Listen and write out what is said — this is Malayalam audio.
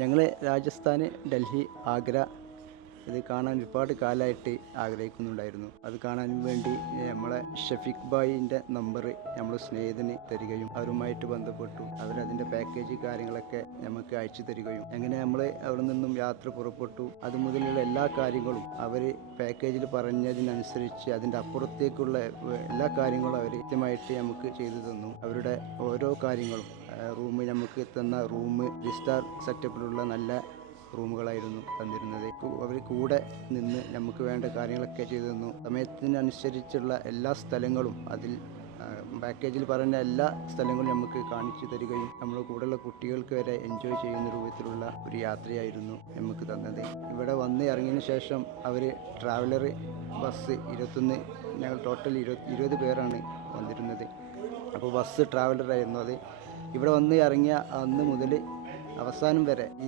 ഞങ്ങൾ രാജസ്ഥാൻ, ഡൽഹി, ആഗ്ര ഇത് കാണാൻ ഒരുപാട് കാലമായിട്ട് ആഗ്രഹിക്കുന്നുണ്ടായിരുന്നു. അത് കാണാൻ വേണ്ടി നമ്മളെ ഷഫീഖ് ഭായിൻ്റെ നമ്പർ നമ്മൾ സ്നേഹിതന് തരികയും അവരുമായിട്ട് ബന്ധപ്പെട്ടു. അവരതിൻ്റെ പാക്കേജ് കാര്യങ്ങളൊക്കെ നമുക്ക് അയച്ചു തരികയും അങ്ങനെ നമ്മൾ അവിടെ നിന്നും യാത്ര പുറപ്പെട്ടു. അത് മുതലുള്ള എല്ലാ കാര്യങ്ങളും അവർ പാക്കേജിൽ പറഞ്ഞതിനനുസരിച്ച് അതിൻ്റെ അപ്പുറത്തേക്കുള്ള എല്ലാ കാര്യങ്ങളും അവർ കൃത്യമായിട്ട് നമുക്ക് ചെയ്തു തന്നു. അവരുടെ ഓരോ കാര്യങ്ങളും നമുക്ക് തന്ന റൂം 3 സ്റ്റാർ സെറ്റപ്പിലുള്ള നല്ല റൂമുകളായിരുന്നു തന്നിരുന്നത്. അവർ കൂടെ നിന്ന് നമുക്ക് വേണ്ട കാര്യങ്ങളൊക്കെ ചെയ്തു തന്നു. സമയത്തിനനുസരിച്ചുള്ള എല്ലാ സ്ഥലങ്ങളും അതിൽ പാക്കേജിൽ പറഞ്ഞ എല്ലാ സ്ഥലങ്ങളും നമുക്ക് കാണിച്ചു തരികയും നമ്മുടെ കൂടെയുള്ള കുട്ടികൾക്ക് വരെ എൻജോയ് ചെയ്യുന്ന രൂപത്തിലുള്ള ഒരു യാത്രയായിരുന്നു നമുക്ക് തന്നത്. ഇവിടെ വന്ന് ഇറങ്ങിയതിന് ശേഷം അവർ ട്രാവലർ ബസ് 21, ഞങ്ങൾ ടോട്ടൽ 20 പേരാണ് വന്നിരുന്നത്. അപ്പോൾ ബസ് ട്രാവലറായിരുന്നു അത്. ഇവിടെ വന്ന് ഇറങ്ങിയ അന്ന് മുതൽ അവസാനം വരെ ഈ